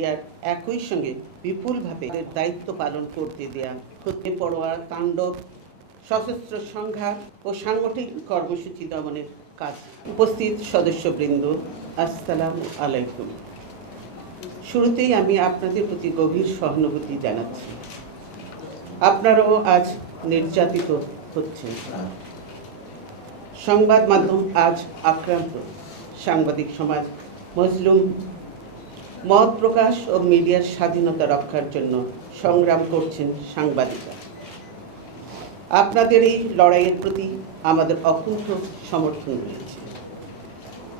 মিডিয়ার একই সঙ্গে বিপুলভাবে দায়িত্ব পালন করতে দেয়া হতে পড়োয়া তাণ্ডব, সশস্ত্র সংঘাত ও সাংগঠনিক কর্মসূচি দমনের কাজ। উপস্থিত সদস্যবৃন্দ, আসসালামু আলাইকুম। শুরুতেই আমি আপনাদের প্রতি গভীর সহানুভূতি জানাচ্ছি। আপনারাও আজ নির্যাতিত হচ্ছেন। সংবাদ মাধ্যম আজ আক্রান্ত। সাংবাদিক সমাজ মজলুম। মত প্রকাশ ও মিডিয়ার স্বাধীনতা রক্ষার জন্য সংগ্রাম করছেন সাংবাদিকরা। আপনাদের এই লড়াইয়ের প্রতি আমাদের অকুণ্ঠ সমর্থন রয়েছে।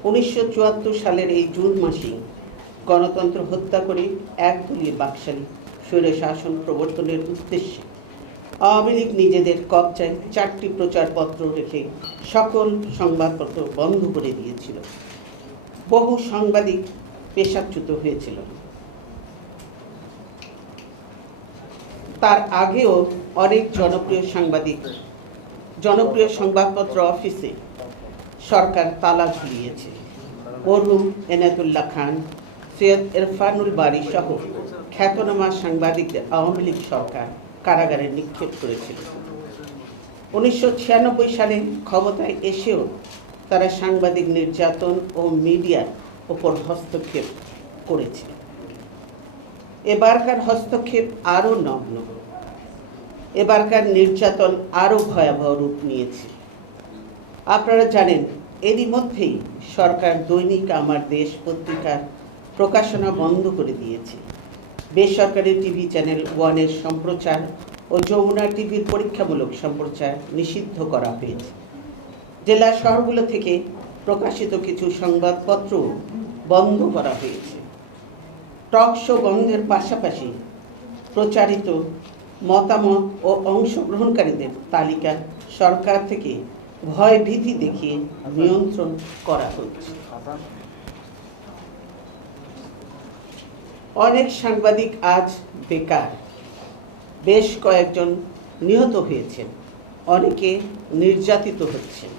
1974 সালের এই জুন মাসেই গণতন্ত্র হত্যা করে একদলীয় বাকশালী স্বৈরশাসন প্রবর্তনের উদ্দেশ্যে আওয়ামী লীগ নিজেদের কবজায় 4টি প্রচারপত্র রেখে সকল সংবাদপত্র বন্ধ করে দিয়েছিল। বহু সাংবাদিক পেশাচ্যুত হয়েছিল। তার আগেও অনেক জনপ্রিয় সংবাদপত্র অফিসে সরকার তালা ঝুলিয়েছে। মরহুম এনায়েতুল্লাহ খান, সৈয়দ ইরফানুল বারী সহ খ্যাতনামা সাংবাদিকদের আওয়ামী লীগ সরকার কারাগারে নিক্ষেপ করেছিল। 1996 সালে ক্ষমতায় এসেও তারা সাংবাদিক নির্যাতন ও মিডিয়ার ওপর হস্তক্ষেপ করেছে। এবারকার হস্তক্ষেপ আরও নগ্ন। এবারকার নির্যাতন আরও ভয়াবহ রূপ নিয়েছে। আপনারা জানেন, এরই মধ্যেই সরকার দৈনিক আমার দেশ পত্রিকার প্রকাশনা বন্ধ করে দিয়েছে। বেসরকারি টিভি চ্যানেল ওয়ানের সম্প্রচার ও যমুনা টিভির পরীক্ষামূলক সম্প্রচার নিষিদ্ধ করা হয়েছে। জেলা শহরগুলো থেকে প্রকাশিত কিছু সংবাদপত্র বন্ধ করা হয়েছে। টক শো বন্ধের পাশাপাশি প্রচারিত মতামত ও অংশগ্রহণকারীদের তালিকা সরকার থেকে ভয় ভীতি দেখিয়ে নিয়ন্ত্রণ করা হচ্ছে। অনেক সাংবাদিক আজ বেকার। বেশ কয়েকজন নিহত হয়েছেন, অনেকে নির্যাতিত হচ্ছেন।